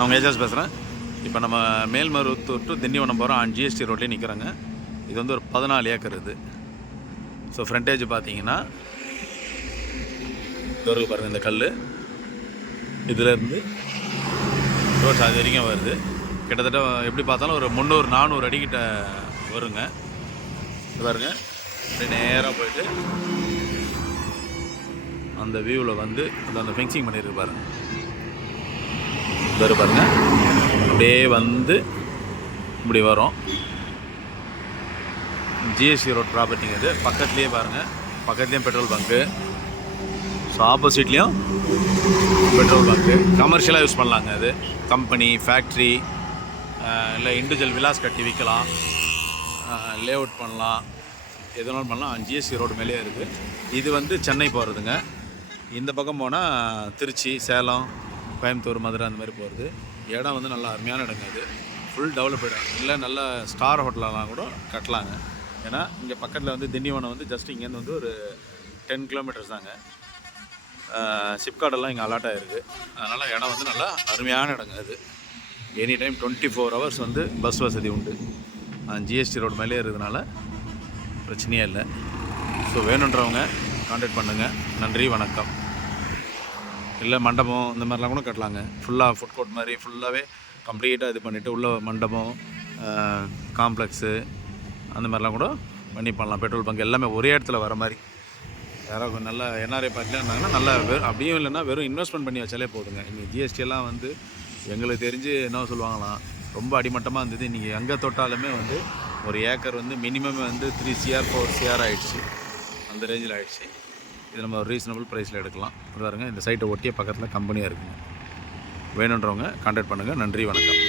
நான் ஏஜாஸ் பேசுகிறேன். இப்போ நம்ம மேல்மருவத்தூர் டு திண்டிவனம் போகிறோம். ஆன் ஜிஎஸ்டி ரோட்லேயே நிற்கிறாங்க. இது வந்து ஒரு 14 ஏக்கர் இது. ஸோ ஃப்ரண்டேஜ் பார்த்தீங்கன்னா இருக்கு பாருங்கள், இந்த கல் இதிலேருந்து ரோட் அது வரைக்கும் வருது. கிட்டத்தட்ட எப்படி பார்த்தாலும் ஒரு 300-400 அடிக்கிட்ட வருங்க. பாருங்க, அப்படி நேராக போயிட்டு அந்த வியூவில் வந்து அந்த ஃபென்சிங் பண்ணியிருக்கு பாருங்க. பாருங்க, அப்படியே வந்து இப்படி வரும். ஜிஎஸ்டி ரோட் ப்ராப்பர்ட்டிங்க இது. பக்கத்துலேயே பாருங்கள், பக்கத்துலேயும் பெட்ரோல் பங்க்கு, ஸோ ஆப்போசிட்லேயும் பெட்ரோல் பங்க்கு. கமர்ஷியலாக யூஸ் பண்ணலாங்க. அது கம்பெனி, ஃபேக்ட்ரி, இல்லை இண்டிவிஜுவல் விலாஸ் கட்டி விற்கலாம், லே அவுட் பண்ணலாம், எதுனாலும் பண்ணலாம். ஜிஎஸ்டி ரோடு மேலேயே இருக்குது. இது வந்து சென்னை போகிறதுங்க. இந்த பக்கம் போனால் திருச்சி, சேலம், கோயம்புத்தூர், மதுரை அந்த மாதிரி போகிறது. இடம் வந்து நல்லா அருமையான இடங்க. இது ஃபுல் டெவலப்டு. இல்லை நல்ல ஸ்டார் ஹோட்டலெலாம் கூட கட்டலாங்க. ஏன்னா இங்கே பக்கத்தில் வந்து திண்டிவனம் வந்து ஜஸ்ட் இங்கேருந்து வந்து ஒரு 10 கிலோமீட்டர்ஸ் தாங்க. சிப்கார்டெல்லாம் இங்கே அலாட் ஆகிருக்கு. அதனால் இடம் வந்து நல்லா அருமையான இடங்க. அது எனி டைம் 24 ஹவர்ஸ் வந்து பஸ் வசதி உண்டு. ஜிஎஸ்டி ரோடு மேலே இருக்கிறதுனால பிரச்சனையே இல்லை. ஸோ வேணுன்றவங்க கான்டாக்ட் பண்ணுங்கள். நன்றி, வணக்கம். இல்லை மண்டபம் இந்த மாதிரிலாம் கூட கட்டலாங்க. ஃபுல்லாக ஃபுட் கோர்ட் மாதிரி ஃபுல்லாகவே கம்ப்ளீட்டாக இது பண்ணிவிட்டு உள்ள மண்டபம், காம்ப்ளெக்ஸு அந்த மாதிரிலாம் கூட பண்ணி பண்ணலாம். பெட்ரோல் பங்க் எல்லாமே ஒரே இடத்துல வர மாதிரி. யாராவது நல்ல என்ஆர்ஐ பார்ட்டிலாம் இருந்தாங்கன்னா நல்லா அப்படியும் இல்லைன்னா வெறும் இன்வெஸ்ட்மெண்ட் பண்ணி வச்சாலே போதுங்க. இன்றைக்கி ஜிஎஸ்டியெல்லாம் வந்து எங்களுக்கு தெரிஞ்சு என்ன சொல்லுவாங்களாம், ரொம்ப அடிமட்டமாக இருந்தது. இன்றைக்கி எங்கே தொட்டாலுமே வந்து ஒரு ஏக்கர் வந்து மினிமம் வந்து 3 CR 4 CR ஆகிடுச்சு. அந்த ரேஞ்சில் ஆகிடுச்சு. இது நம்ம ஒரு ரீசனபிள் ப்ரைஸில் எடுக்கலாம். பாருங்க, இந்த சைட்டை ஒட்டிய பக்கத்தில் கம்பெனியாக இருக்குங்க. வேணுன்றவங்க கான்டாக்ட் பண்ணுங்கள். நன்றி, வணக்கம்.